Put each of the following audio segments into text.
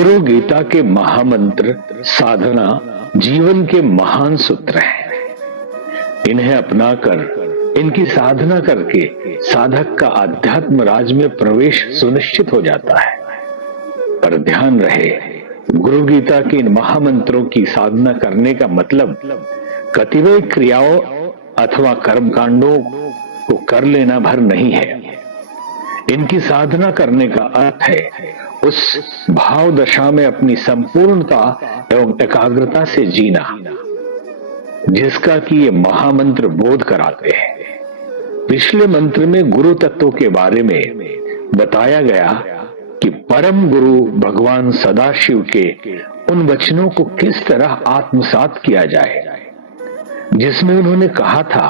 गुरु गीता के महामंत्र साधना जीवन के महान सूत्र हैं। इन्हें अपनाकर इनकी साधना करके साधक का आध्यात्म राज में प्रवेश सुनिश्चित हो जाता है। पर ध्यान रहे, गुरु गीता के इन महामंत्रों की साधना करने का मतलब कतिपय क्रियाओं अथवा कर्मकांडों को कर लेना भर नहीं है। इनकी साधना करने का अर्थ है उस भाव दशा में अपनी संपूर्णता एवं एकाग्रता से जीना जिसका कि ये महामंत्र बोध कराते हैं। पिछले मंत्र में गुरु तत्व के बारे में बताया गया कि परम गुरु भगवान सदाशिव के उन वचनों को किस तरह आत्मसात किया जाए, जिसमें उन्होंने कहा था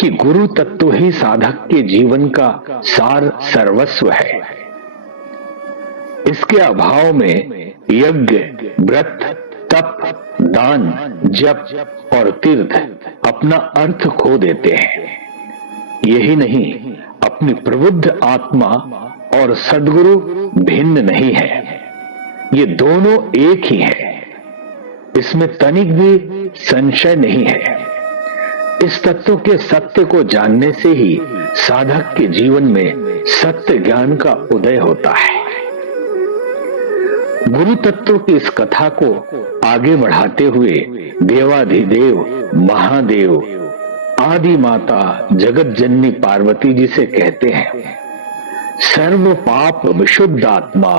कि गुरु तत्व ही साधक के जीवन का सार सर्वस्व है। इसके अभाव में यज्ञ, व्रत, तप, दान, जप और तीर्थ अपना अर्थ खो देते हैं। यही नहीं, अपनी प्रबुद्ध आत्मा और सद्गुरु भिन्न नहीं है, ये दोनों एक ही है। इसमें तनिक भी संशय नहीं है। इस तत्व के सत्य को जानने से ही साधक के जीवन में सत्य ज्ञान का उदय होता है। गुरु तत्व की इस कथा को आगे बढ़ाते हुए देवाधिदेव महादेव आदि माता जगत जननी पार्वती जी से कहते हैं, सर्व पाप विशुद्ध आत्मा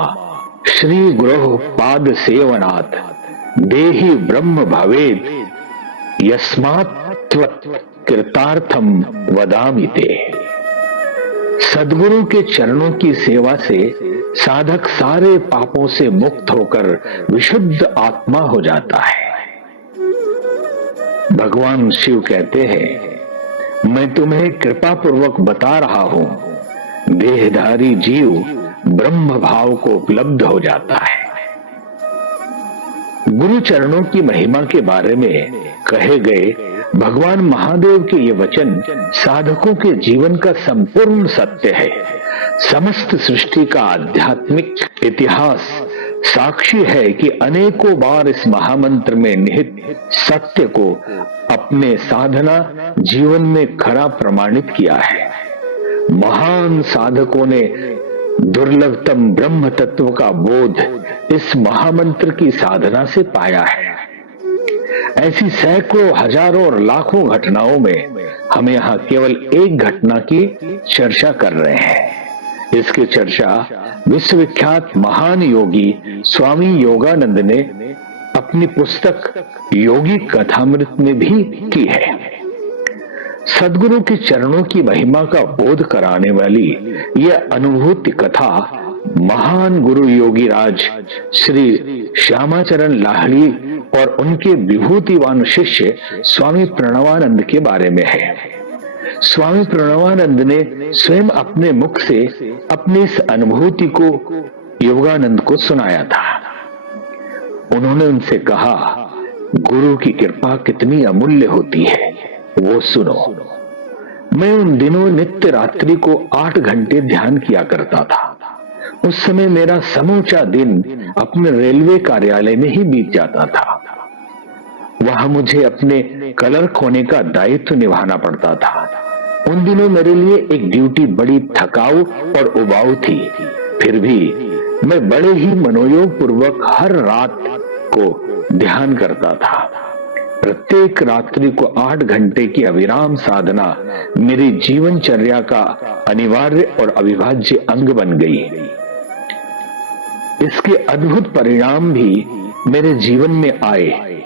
श्री गुरु पाद सेवनात् देहि ब्रह्म भवेद यस्मात् कृतार्थम वदामि ते। सद्गुरु के चरणों की सेवा से साधक सारे पापों से मुक्त होकर विशुद्ध आत्मा हो जाता है। भगवान शिव कहते हैं, मैं तुम्हें कृपा पूर्वक बता रहा हूं, देहधारी जीव ब्रह्म भाव को उपलब्ध हो जाता है। गुरु चरणों की महिमा के बारे में कहे गए भगवान महादेव के ये वचन साधकों के जीवन का संपूर्ण सत्य है। समस्त सृष्टि का आध्यात्मिक इतिहास साक्षी है कि अनेकों बार इस महामंत्र में निहित सत्य को अपने साधना जीवन में खरा प्रमाणित किया है। महान साधकों ने दुर्लभतम ब्रह्म तत्व का बोध इस महामंत्र की साधना से पाया है। ऐसी सैकड़ों, हजारों और लाखों घटनाओं में हम यहाँ केवल एक घटना की चर्चा कर रहे हैं। इसकी चर्चा विश्वविख्यात महान योगी स्वामी योगानंद ने अपनी पुस्तक योगी कथामृत में भी की है। सद्गुरु के चरणों की महिमा का बोध कराने वाली यह अनुभूति कथा महान गुरु योगी राज श्री श्यामाचरण लाहिड़ी और उनके विभूतिवान शिष्य स्वामी प्रणवानंद के बारे में है। स्वामी प्रणवानंद ने स्वयं अपने मुख से अपनी इस अनुभूति को योगानंद को सुनाया था। उन्होंने उनसे कहा, गुरु की कृपा कितनी अमूल्य होती है, वो सुनो। मैं उन दिनों नित्य रात्रि को 8 घंटे ध्यान किया करता था। उस समय मेरा समूचा दिन अपने रेलवे कार्यालय में ही बीत जाता था। वहां मुझे अपने क्लर्क होने का दायित्व निभाना पड़ता था। उन दिनों मेरे लिए एक ड्यूटी बड़ी थकाऊ और उबाऊ थी। फिर भी मैं बड़े ही मनोयोग पूर्वक हर रात को ध्यान करता था। प्रत्येक रात्रि को 8 घंटे की अविराम साधना मेरी जीवनचर्या का अनिवार्य और अविभाज्य अंग बन गई। इसके अद्भुत परिणाम भी मेरे जीवन में आए।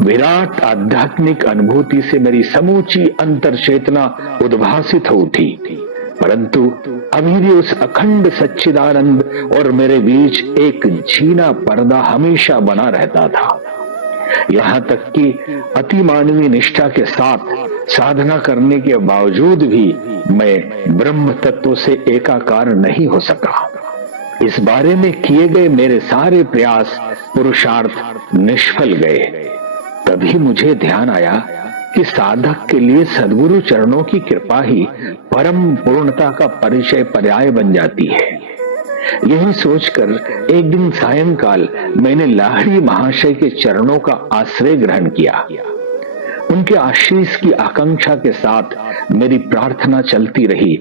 विराट आध्यात्मिक अनुभूति से मेरी समूची अंतर चेतना उद्भासित हो उठी, परंतु अभी भी उस अखंड सच्चिदानंद और मेरे बीच एक छीना पर्दा हमेशा बना रहता था। यहाँ तक कि अति मानवीय निष्ठा के साथ साधना करने के बावजूद भी मैं ब्रह्म तत्व से एकाकार नहीं हो सका। इस बारे में किए गए मेरे सारे प्रयास पुरुषार्थ निष्फल गए। तभी मुझे ध्यान आया कि साधक के लिए सद्गुरु चरणों की कृपा ही परम पूर्णता का परिचय पर्याय बन जाती है। यही सोचकर एक दिन सायंकाल मैंने लाहिड़ी महाशय के चरणों का आश्रय ग्रहण किया। उनके आशीष की आकांक्षा के साथ मेरी प्रार्थना चलती रही।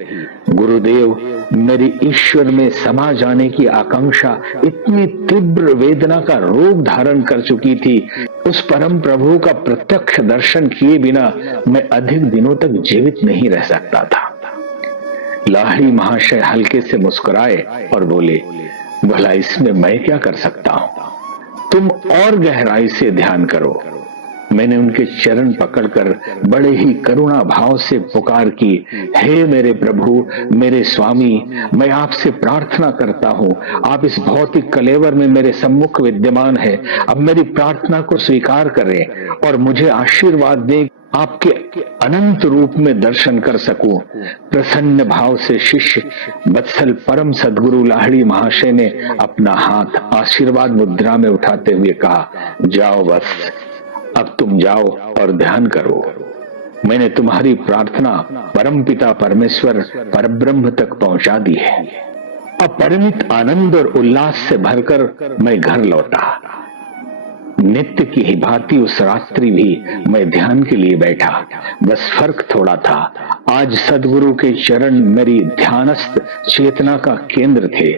गुरुदेव, मेरी ईश्वर में समा जाने की आकांक्षा इतनी तीव्र वेदना का रूप धारण कर चुकी थी, उस परम प्रभु का प्रत्यक्ष दर्शन किए बिना मैं अधिक दिनों तक जीवित नहीं रह सकता था। लाहिड़ी महाशय हल्के से मुस्कुराए और बोले, भला इसमें मैं क्या कर सकता हूं, तुम और गहराई से ध्यान करो। मैंने उनके चरण पकड़कर बड़े ही करुणा भाव से पुकार की, हे मेरे प्रभु, मेरे स्वामी, मैं आपसे प्रार्थना करता हूँ, आप इस भौतिक कलेवर में मेरे सम्मुख विद्यमान है। अब मेरी प्रार्थना को स्वीकार करें और मुझे आशीर्वाद दें, आपके अनंत रूप में दर्शन कर सकूं। प्रसन्न भाव से शिष्य वत्सल परम सद्गुरु लाहिड़ी महाशय ने अपना हाथ आशीर्वाद मुद्रा में उठाते हुए कहा, जाओ बस, अब तुम जाओ और ध्यान करो। मैंने तुम्हारी प्रार्थना परमपिता परमेश्वर परब्रह्म तक पहुंचा दी है। अपरिमित आनंद और उल्लास से भरकर मैं घर लौटा। नित्य की ही भांति उस रात्रि भी मैं ध्यान के लिए बैठा। बस फर्क थोड़ा था, आज सद्गुरु के चरण मेरी ध्यानस्थ चेतना का केंद्र थे।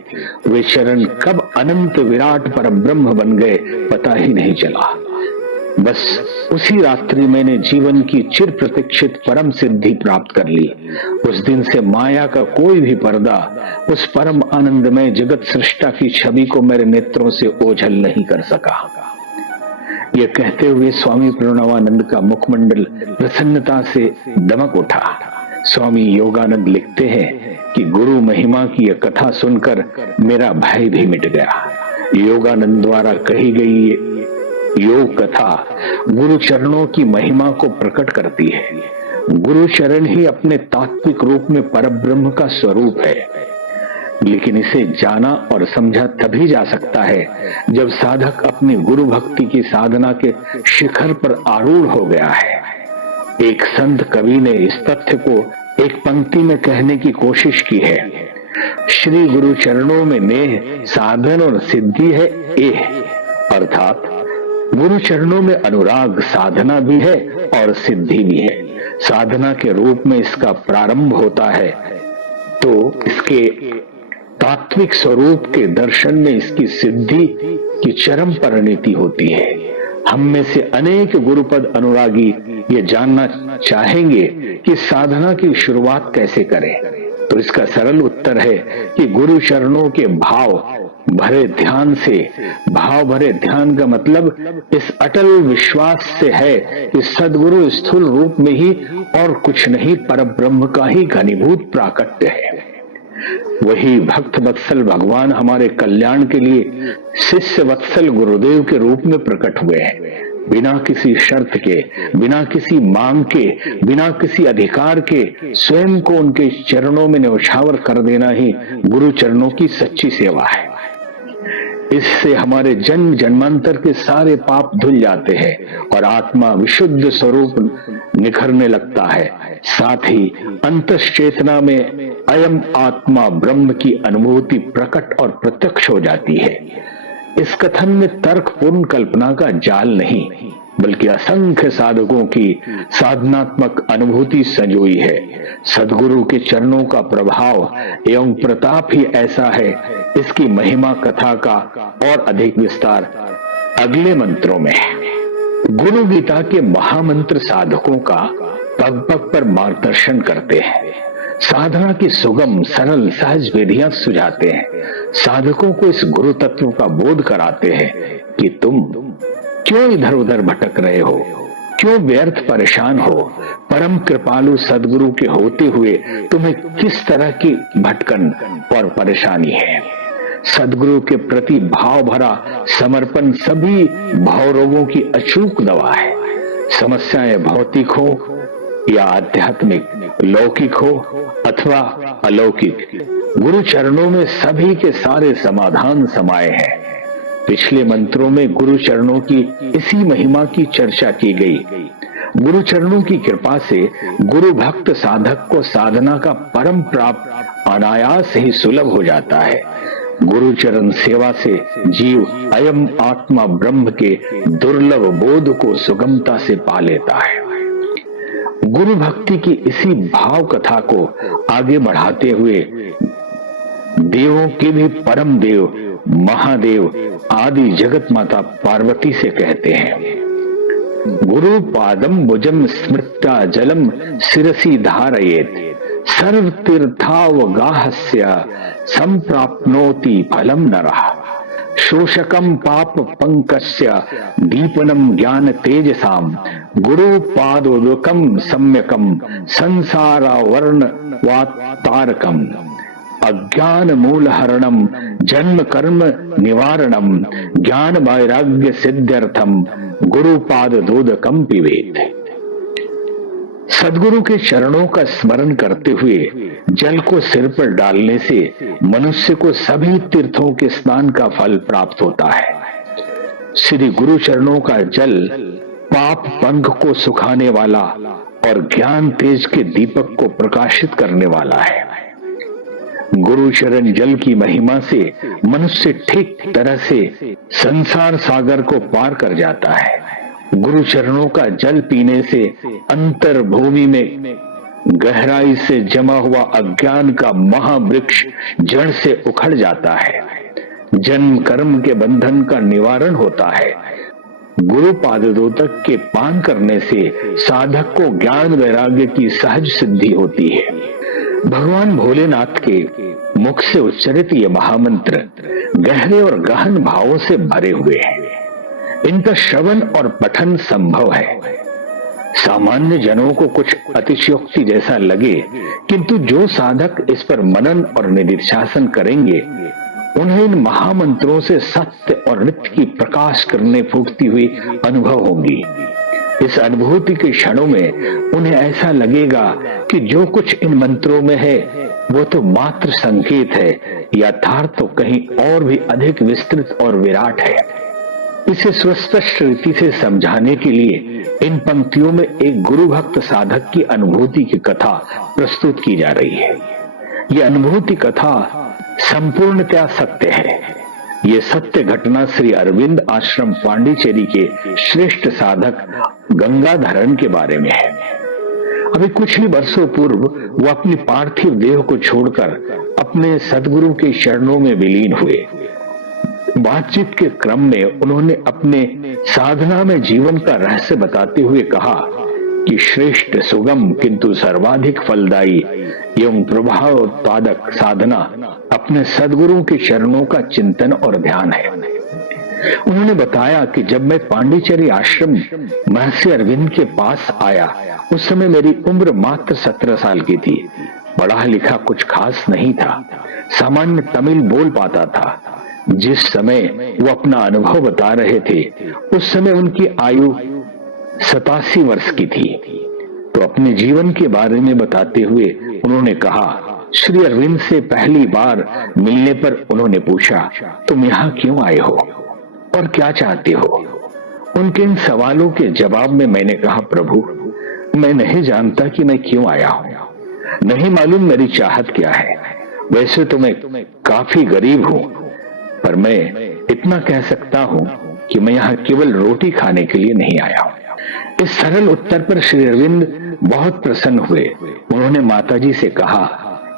वे चरण कब अनंत विराट परब्रह्म बन गए पता ही नहीं चला। बस उसी रात्रि मैंने जीवन की चिर प्रतीक्षित परम सिद्धि प्राप्त कर ली। उस दिन से माया का कोई भी पर्दा उस परम आनंदमय जगत सृष्टा की छवि को मेरे नेत्रों से ओझल नहीं कर सका। यह कहते हुए स्वामी प्रणवानंद का मुखमंडल प्रसन्नता से दमक उठा। स्वामी योगानंद लिखते हैं कि गुरु महिमा की यह कथा सुनकर मेरा भय भी मिट गया। योगानंद द्वारा कही गई योग कथा गुरु चरणों की महिमा को प्रकट करती है। गुरु चरण ही अपने तात्विक रूप में परब्रह्म का स्वरूप है, लेकिन इसे जाना और समझा तभी जा सकता है जब साधक अपनी गुरु भक्ति की साधना के शिखर पर आरूढ़ हो गया है। एक संत कवि ने इस तथ्य को एक पंक्ति में कहने की कोशिश की है, श्री गुरु चरणों में नेह साधन और सिद्धि है एह, अर्थात गुरु चरणों में अनुराग साधना भी है और सिद्धि भी है। साधना के रूप में इसका प्रारंभ होता है तो इसके तात्विक स्वरूप के दर्शन में इसकी सिद्धि की चरम परिणति होती है। हम में से अनेक गुरुपद अनुरागी ये जानना चाहेंगे कि साधना की शुरुआत कैसे करें, तो इसका सरल उत्तर है कि गुरु चरणों के भाव भरे ध्यान से, भाव भरे ध्यान का मतलब इस अटल विश्वास से है कि सद्गुरु स्थूल रूप में ही और कुछ नहीं परब्रह्म का ही घनीभूत प्राकट्य है। वही भक्त वत्सल भगवान हमारे कल्याण के लिए शिष्य वत्सल गुरुदेव के रूप में प्रकट हुए हैं। बिना किसी शर्त के, बिना किसी मांग के, बिना किसी अधिकार के स्वयं को उनके चरणों में न्यौछावर कर देना ही गुरु चरणों की सच्ची सेवा है। इससे हमारे जन्म जन्मांतर के सारे पाप धुल जाते हैं और आत्मा विशुद्ध स्वरूप निखरने लगता है। साथ ही अंतश्चेतना में अयम आत्मा ब्रह्म की अनुभूति प्रकट और प्रत्यक्ष हो जाती है। इस कथन में तर्कपूर्ण कल्पना का जाल नहीं, बल्कि असंख्य साधकों की साधनात्मक अनुभूति संजोई है। सद्गुरु के चरणों का प्रभाव एवं प्रताप ही ऐसा है। इसकी महिमा कथा का और अधिक विस्तार अगले मंत्रों में है। गुरु गीता के महामंत्र साधकों का पग पग पर मार्गदर्शन करते हैं, साधना की सुगम सरल सहज विधियां सुझाते हैं, साधकों को इस गुरु तत्व का बोध कराते हैं कि तुम क्यों इधर उधर भटक रहे हो, क्यों व्यर्थ परेशान हो। परम कृपालु सद्गुरु के होते हुए तुम्हें किस तरह की भटकन और परेशानी है। सद्गुरु के प्रति भाव भरा समर्पण सभी भाव रोगों की अचूक दवा है। समस्याएं भौतिक हो या आध्यात्मिक, लौकिक हो अथवा अलौकिक, गुरु चरणों में सभी के सारे समाधान समाये हैं। पिछले मंत्रों में गुरु चरणों की इसी महिमा की चर्चा की गई। गुरु चरणों की कृपा से गुरु भक्त साधक को साधना का परम प्राप्त अनायास ही सुलभ हो जाता है। गुरु चरण सेवा से जीव अयम आत्मा ब्रह्म के दुर्लभ बोध को सुगमता से पा लेता है। गुरु भक्ति की इसी भाव कथा को आगे बढ़ाते हुए देवों के भी परम देव महादेव आदि जगत माता पार्वती से कहते हैं, गुरु पादम भुजम स्मृत्या जलम शिरसि धारयेत् सर्व तीर्थावगाहस्य संप्राप्नोति फलम नरः शोषकम पाप पंकस्य दीपनम ज्ञान तेजसाम गुरु पादोदकम सम्यकम संसारावर्ण वातारकम अज्ञान मूल हरणम जन्म कर्म निवारणम ज्ञान वैराग्य सिद्ध्यर्थम गुरु पाद दोदकम पिबेत। सदगुरु के चरणों का स्मरण करते हुए जल को सिर पर डालने से मनुष्य को सभी तीर्थों के स्नान का फल प्राप्त होता है। श्री गुरु चरणों का जल पाप पंख को सुखाने वाला और ज्ञान तेज के दीपक को प्रकाशित करने वाला है। गुरु चरण जल की महिमा से मनुष्य ठीक तरह से संसार सागर को पार कर जाता है। गुरु चरणों का जल पीने से अंतर भूमि में गहराई से जमा हुआ अज्ञान का महावृक्ष जड़ से उखड़ जाता है। जन्म कर्म के बंधन का निवारण होता है। गुरु पादोदक के पान करने से साधक को ज्ञान वैराग्य की सहज सिद्धि होती है। भगवान भोलेनाथ के मुख से उच्चरित ये महामंत्र गहरे और गहन भावों से भरे हुए हैं। इनका श्रवण और पठन संभव है। सामान्य जनों को कुछ अतिशयोक्ति जैसा लगे, किंतु जो साधक इस पर मनन और निधिध्यासन करेंगे उन्हें इन महामंत्रों से सत्य और नित्य की प्रकाश करने फूटती हुई अनुभव होंगी। इस अनुभूति के क्षणों में उन्हें ऐसा लगेगा कि जो कुछ इन मंत्रों में है वो तो मात्र संकेत है, यथार्थ तो कहीं और भी अधिक विस्तृत और विराट है। इसे सुस्पष्ट रीति से समझाने के लिए इन पंक्तियों में एक गुरु भक्त साधक की अनुभूति की कथा प्रस्तुत की जा रही है। यह अनुभूति कथा संपूर्णतया सत्य है। ये सत्य घटना श्री अरविंद आश्रम पांडिचेरी के श्रेष्ठ साधक गंगाधरन के बारे में है। अभी कुछ ही वर्षों पूर्व वो अपनी पार्थिव देह को छोड़कर अपने सदगुरु के चरणों में विलीन हुए। बातचीत के क्रम में उन्होंने अपने साधना में जीवन का रहस्य बताते हुए कहा कि श्रेष्ठ सुगम किंतु सर्वाधिक फलदायी एवं प्रभाव उत्पादक साधना अपने सदगुरु के चरणों का चिंतन और ध्यान है। उन्होंने बताया कि जब मैं पांडिचेरी आश्रम महर्षि अरविंद के पास आया उस समय मेरी उम्र मात्र 17 साल की थी। पढ़ा लिखा कुछ खास नहीं था, सामान्य तमिल बोल पाता था। जिस समय वो अपना अनुभव बता रहे थे उस समय उनकी आयु 87 वर्ष की थी। तो अपने जीवन के बारे में बताते हुए उन्होंने कहा, श्री अरविंद से पहली बार मिलने पर उन्होंने पूछा, तुम यहाँ क्यों आए हो और क्या चाहते हो? उनके इन सवालों के जवाब में मैंने कहा, प्रभु मैं नहीं जानता कि मैं क्यों आया हूँ, नहीं मालूम मेरी चाहत क्या है। वैसे तो मैं काफी गरीब हूँ, पर मैं इतना कह सकता हूँ कि मैं यहाँ केवल रोटी खाने के लिए नहीं आया हूँ। इस सरल उत्तर पर श्री अरविंद बहुत प्रसन्न हुए। उन्होंने माताजी से कहा,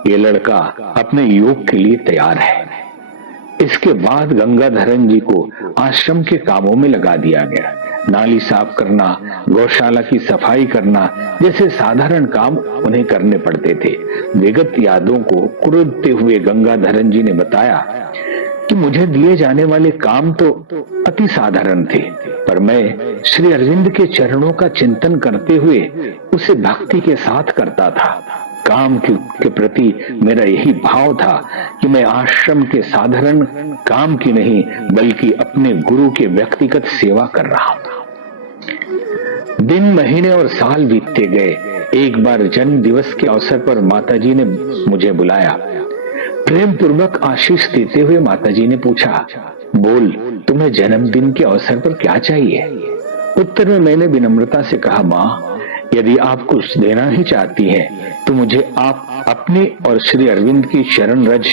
ये लड़का अपने योग के लिए तैयार है। इसके बाद गंगाधरन जी को आश्रम के कामों में लगा दिया गया। नाली साफ करना, गौशाला की सफाई करना जैसे साधारण काम उन्हें करने पड़ते थे। विगत यादों को कुरेदते हुए गंगाधरन जी ने बताया कि मुझे दिए जाने वाले काम तो अति साधारण थे, पर मैं श्री अरविंद के चरणों का चिंतन करते हुए उसे भक्ति के साथ करता था। काम के प्रति मेरा यही भाव था कि मैं आश्रम के साधारण काम की नहीं बल्कि अपने गुरु के व्यक्तिगत सेवा कर रहा था। दिन महीने और साल बीतते गए। एक बार जन्म दिवस के अवसर पर माताजी ने मुझे बुलाया। प्रेम पूर्वक आशीष देते हुए माताजी ने पूछा, बोल तुम्हें जन्मदिन के अवसर पर क्या चाहिए? उत्तर में मैंने विनम्रता से कहा, माँ यदि आप कुछ देना ही चाहती हैं, तो मुझे आप अपने और श्री अरविंद की चरण रज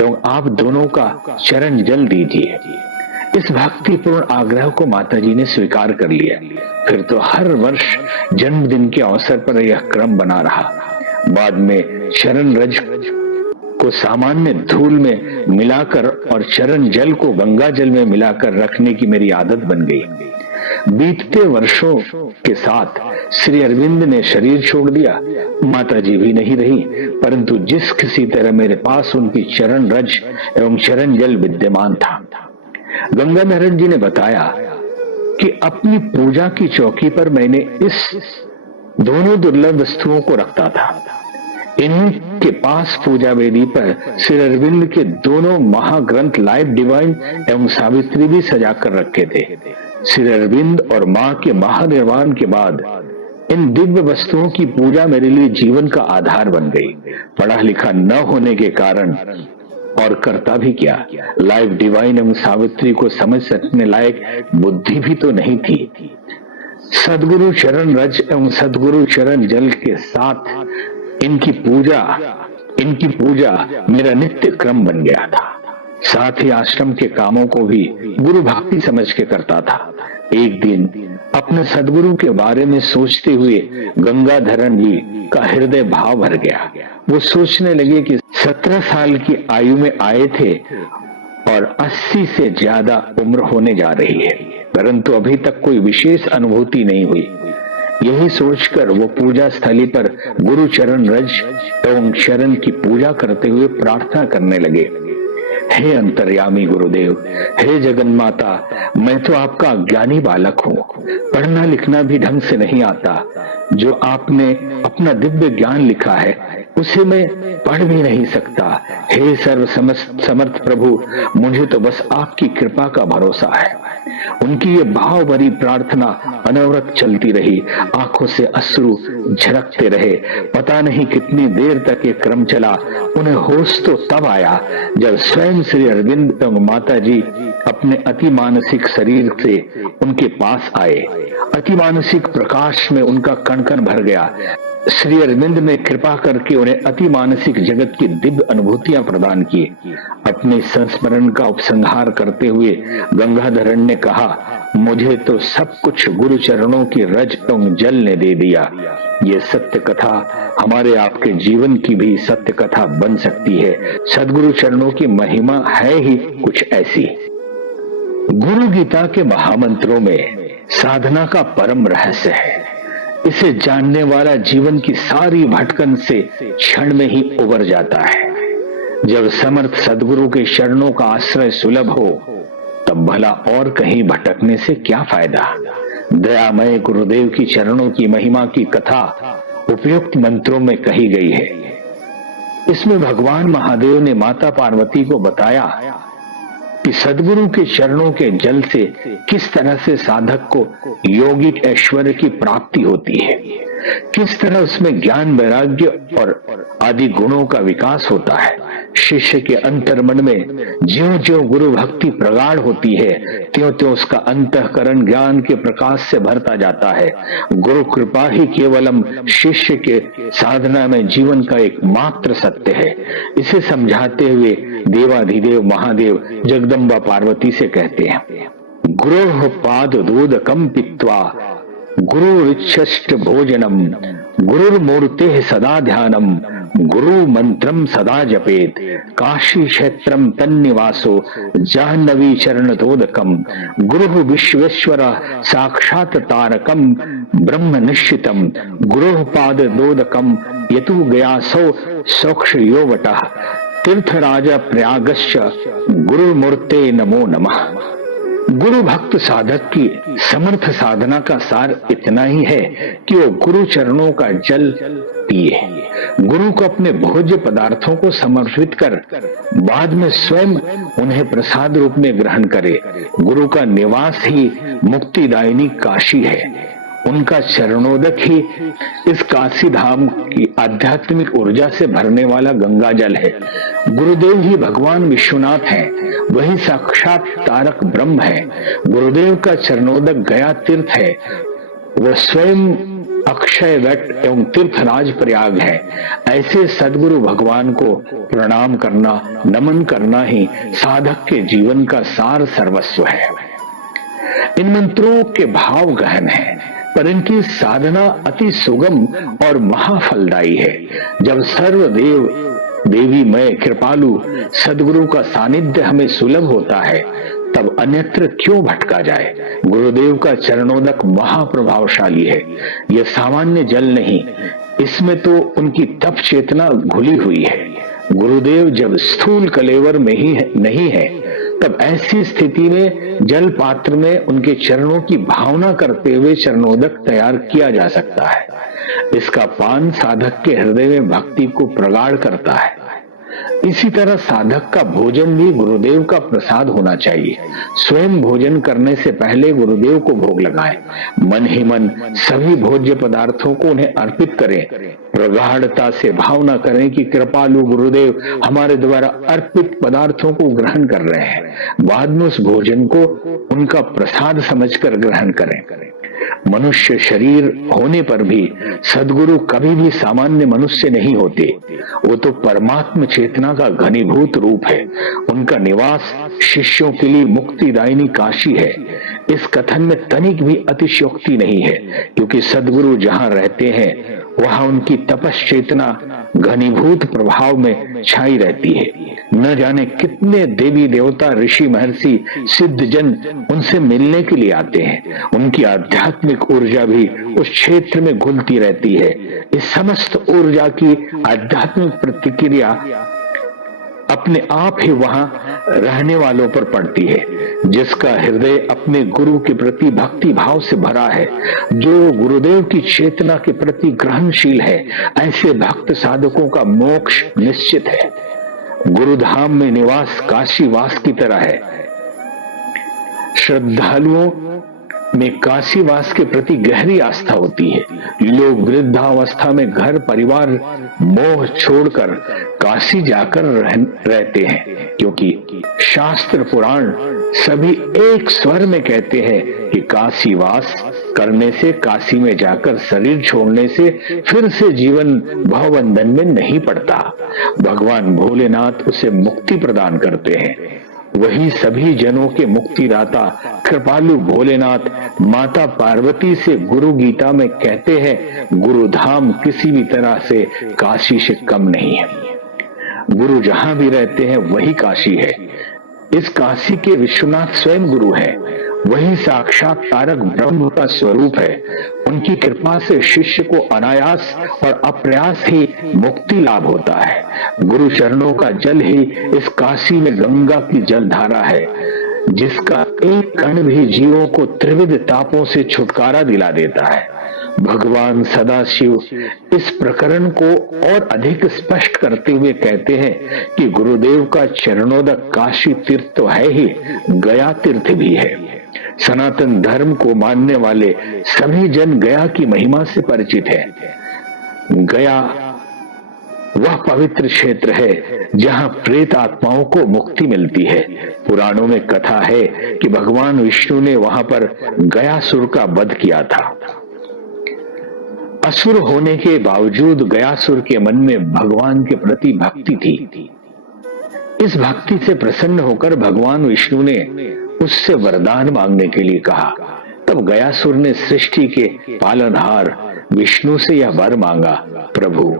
एवं आप दोनों का चरण जल दीजिए। इस भक्तिपूर्ण आग्रह को माताजी ने स्वीकार कर लिया। फिर तो हर वर्ष जन्मदिन के अवसर पर यह क्रम बना रहा। बाद में चरण रज को सामान्य धूल में मिलाकर और चरण जल को गंगा जल में मिलाकर रखने की मेरी आदत बन गई। बीतते वर्षों के साथ श्री अरविंद ने शरीर छोड़ दिया, माताजी भी नहीं रही, परंतु जिस किसी तरह मेरे पास उनकी चरण रज एवं चरण जल विद्यमान था। गंगाधरण जी ने बताया कि अपनी पूजा की चौकी पर मैंने इस दोनों दुर्लभ वस्तुओं को रखता था। इन्हीं के पास पूजा वेदी पर श्री अरविंद के दोनों महाग्रंथ लाइफ डिवाइन एवं सावित्री भी सजा कर रखे थे। श्री अरविंद और मां के महानिर्वाण के बाद इन दिव्य वस्तुओं की पूजा मेरे लिए जीवन का आधार बन गई। पढ़ा लिखा न होने के कारण और करता भी क्या, लाइफ डिवाइन एवं सावित्री को समझ सकने लायक बुद्धि भी तो नहीं थी। सदगुरु चरण रज एवं सदगुरु चरण जल के साथ इनकी पूजा मेरा नित्य क्रम बन गया था। साथ ही आश्रम के कामों को भी गुरु भक्ति समझ के करता था। एक दिन अपने सदगुरु के बारे में सोचते हुए गंगाधरण जी का हृदय भाव भर गया। वो सोचने लगे कि 17 साल की आयु में आए थे और 80 से ज्यादा उम्र होने जा रही है, परंतु अभी तक कोई विशेष अनुभूति नहीं हुई। यही सोचकर वो पूजा स्थली पर गुरु चरण रज एवं शरण की पूजा करते हुए प्रार्थना करने लगे। हे अंतर्यामी गुरुदेव, हे जगन्माता, मैं तो आपका अज्ञानी बालक हूँ, पढ़ना लिखना भी ढंग से नहीं आता। जो आपने अपना दिव्य ज्ञान लिखा है उसे मैं पढ़ भी नहीं सकता। हे सर्व समर्थ प्रभु, मुझे तो बस आपकी कृपा का भरोसा है। उनकी ये भाव भरी प्रार्थना अनवरत चलती रही। आंखों से अश्रु झलकते रहे। पता नहीं कितनी देर तक ये क्रम चला। उन्हें होश तो तब आया जब स्वयं श्री अरविंद एवं माता जी अपने अति मानसिक शरीर से उनके पास आए। अति मानसिक प्रकाश में उनका कण कण भर गया। श्री अरविंद ने कृपा करके उन्हें अति मानसिक जगत की दिव्य अनुभूतियां प्रदान की। अपने संस्मरण का उपसंहार करते हुए गंगाधरण ने कहा, मुझे तो सब कुछ गुरु चरणों की रज एवं जल ने दे दिया। ये सत्य कथा हमारे आपके जीवन की भी सत्य कथा बन सकती है। सदगुरु चरणों की महिमा है ही कुछ ऐसी। गुरु गीता के महामंत्रों में साधना का परम रहस्य है। इसे जानने वाला जीवन की सारी भटकन से क्षण में ही उबर जाता है। जब समर्थ सदगुरु के चरणों का आश्रय सुलभ हो, तब भला और कहीं भटकने से क्या फायदा। दयामय गुरुदेव की चरणों की महिमा की कथा उपयुक्त मंत्रों में कही गई है। इसमें भगवान महादेव ने माता पार्वती को बताया कि सदगुरु के चरणों के जल से किस तरह से साधक को योगिक ऐश्वर्य की प्राप्ति होती है, किस तरह उसमें ज्ञान वैराग्य और आदि गुणों का विकास होता है। शिष्य के अंतर्मन में ज्यों ज्यों गुरु भक्ति प्रगाढ़ होती है, त्यों त्यों उसका अंतःकरण ज्ञान के प्रकाश से भरता जाता है। गुरु कृपा ही केवलम शिष्य के साधना में जीवन का एक मात्र सत्य है। इसे समझाते हुए देवाधिदेव महादेव जगदम्बा पार्वती से कहते हैं, गुरोः पाद दूदकम पित्वा गुरुरिच्छष्ट भोजनम गुरुर्मूर्तेः सदा ध्यानम गुरु मंत्रम सदा जपेत काशी क्षेत्रम तन्निवासो जाह्नवी चरण दोदकम गुरु विश्वेश्वर साक्षात तारकम ब्रह्म निश्चितम गुरु पाद दोदकम यतु गयासो सोक्ष योवटः तीर्थराज प्रयागश्च गुरुमूर्ते नमो नमः। गुरु भक्त साधक की समर्थ साधना का सार इतना ही है कि वो गुरु चरणों का जल पिए, गुरु को अपने भोज्य पदार्थों को समर्पित कर बाद में स्वयं उन्हें प्रसाद रूप में ग्रहण करे। गुरु का निवास ही मुक्तिदायिनी काशी है। उनका चरणोदक ही इस काशी धाम की आध्यात्मिक ऊर्जा से भरने वाला गंगा जल है। गुरुदेव ही भगवान विश्वनाथ हैं, वही साक्षात तारक ब्रह्म है। गुरुदेव का चरणोदक गया तीर्थ है। वह स्वयं अक्षय वट एवं तीर्थराज प्रयाग है। ऐसे सद्गुरु भगवान को प्रणाम करना, नमन करना ही साधक के जीवन का सार सर्वस्व है। इन मंत्रों के भाव गहन है, पर इनकी साधना अति सुगम और महाफलदायी है। जब सर्वदेव देवीमय कृपालु सद्गुरु का सानिध्य हमें सुलभ होता है, तब अन्यत्र क्यों भटका जाए। गुरुदेव का चरणोदक महाप्रभावशाली है। यह सामान्य जल नहीं, इसमें तो उनकी तप चेतना घुली हुई है। गुरुदेव जब स्थूल कलेवर में ही नहीं है, तब ऐसी स्थिति में जल पात्र में उनके चरणों की भावना करते हुए चरणोदक तैयार किया जा सकता है। इसका पान साधक के हृदय में भक्ति को प्रगाढ़ करता है। इसी तरह साधक का भोजन भी गुरुदेव का प्रसाद होना चाहिए। स्वयं भोजन करने से पहले गुरुदेव को भोग लगाएं। मन ही मन सभी भोज्य पदार्थों को उन्हें अर्पित करें। प्रगाढ़ता से भावना करें कि कृपालु गुरुदेव हमारे द्वारा अर्पित पदार्थों को ग्रहण कर रहे हैं। बाद में उस भोजन को उनका प्रसाद समझकर ग्रहण करें। मनुष्य शरीर होने पर भी सद्गुरु कभी भी सामान्य मनुष्य नहीं होते। वो तो परमात्म चेतना का घनीभूत रूप है। उनका निवास शिष्यों के लिए मुक्तिदायिनी काशी है। इस कथन में तनिक भी अतिशयोक्ति नहीं है, क्योंकि सद्गुरु जहां रहते हैं वहां उनकी तपश्चेतना घनीभूत प्रभाव में छाई रहती है। न जाने कितने देवी देवता, ऋषि, महर्षि, सिद्ध जन उनसे मिलने के लिए आते हैं। उनकी आध्यात्मिक ऊर्जा भी उस क्षेत्र में घुलती रहती है। इस समस्त ऊर्जा की आध्यात्मिक प्रतिक्रिया अपने आप ही वहां रहने वालों पर पड़ती है। जिसका हृदय अपने गुरु के प्रति भक्ति भाव से भरा है, जो गुरुदेव की चेतना के प्रति ग्रहणशील है, ऐसे भक्त साधकों का मोक्ष निश्चित है। गुरुधाम में निवास काशीवास की तरह है। श्रद्धालुओं में काशीवास के प्रति गहरी आस्था होती है। लोग वृद्धावस्था में घर परिवार मोह छोड़कर काशी जाकर रहते हैं, क्योंकि शास्त्र पुराण सभी एक स्वर में कहते हैं कि काशीवास करने से, काशी में जाकर शरीर छोड़ने से फिर से जीवन भवबंधन में नहीं पड़ता। भगवान भोलेनाथ उसे मुक्ति प्रदान करते हैं। वही सभी जनों के मुक्तिदाता कृपालु भोलेनाथ माता पार्वती से गुरु गीता में कहते हैं, गुरुधाम किसी भी तरह से काशी से कम नहीं है। गुरु जहां भी रहते हैं वही काशी है। इस काशी के विश्वनाथ स्वयं गुरु है। वही साक्षात तारक ब्रह्म का स्वरूप है। उनकी कृपा से शिष्य को अनायास और अप्रयास ही मुक्ति लाभ होता है। गुरु चरणों का जल ही इस काशी में गंगा की जलधारा है, जिसका एक कण भी जीवों को त्रिविध तापों से छुटकारा दिला देता है। भगवान सदाशिव इस प्रकरण को और अधिक स्पष्ट करते हुए कहते हैं कि गुरुदेव का चरणोदक काशी तीर्थ तो है ही, गया तीर्थ भी है। सनातन धर्म को मानने वाले सभी जन गया की महिमा से परिचित हैं। गया वह पवित्र क्षेत्र है जहां प्रेत आत्माओं को मुक्ति मिलती है। पुराणों में कथा है कि भगवान विष्णु ने वहां पर गयासुर का वध किया था। असुर होने के बावजूद गयासुर के मन में भगवान के प्रति भक्ति थी। इस भक्ति से प्रसन्न होकर भगवान विष्णु ने उससे वरदान मांगने के लिए कहा। तब गयासुर ने सृष्टि के पालनहार विष्णु से यह वर मांगा, प्रभु,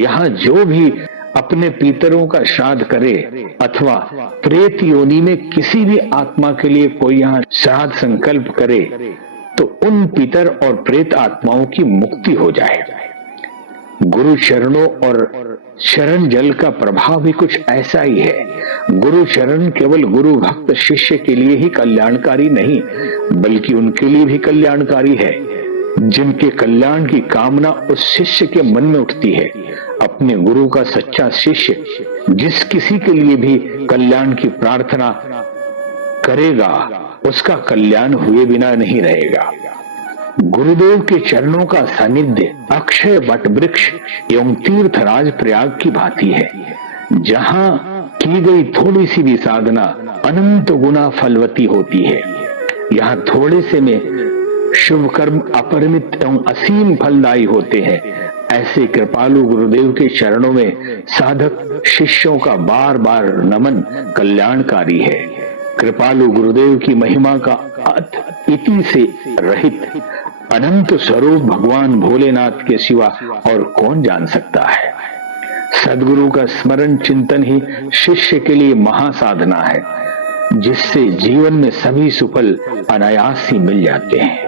यहाँ जो भी अपने पितरों का श्राद्ध करे अथवा प्रेत योनि में किसी भी आत्मा के लिए कोई यहाँ श्राद्ध संकल्प करे, तो उन पितर और प्रेत आत्माओं की मुक्ति हो जाए। गुरु चरणों और शरण जल का प्रभाव भी कुछ ऐसा ही है। गुरु चरण केवल गुरु भक्त शिष्य के लिए ही कल्याणकारी नहीं, बल्कि उनके लिए भी कल्याणकारी है जिनके कल्याण की कामना उस शिष्य के मन में उठती है। अपने गुरु का सच्चा शिष्य जिस किसी के लिए भी कल्याण की प्रार्थना करेगा, उसका कल्याण हुए बिना नहीं रहेगा। गुरुदेव के चरणों का सानिध्य अक्षय वट वृक्ष एवं तीर्थराज प्रयाग की भांति है, जहां की गई थोड़ी सी भी साधना अनंत गुना फलवती होती है। यहाँ थोड़े से में शुभ कर्म अपरिमित एवं असीम फलदायी होते हैं। ऐसे कृपालु गुरुदेव के चरणों में साधक शिष्यों का बार बार नमन कल्याणकारी है। कृपालु गुरुदेव की महिमा का इति से रहित अनंत स्वरूप भगवान भोलेनाथ के सिवा और कौन जान सकता है। सद्गुरु का स्मरण चिंतन ही शिष्य के लिए महासाधना है, जिससे जीवन में सभी सुफल अनायास ही मिल जाते हैं।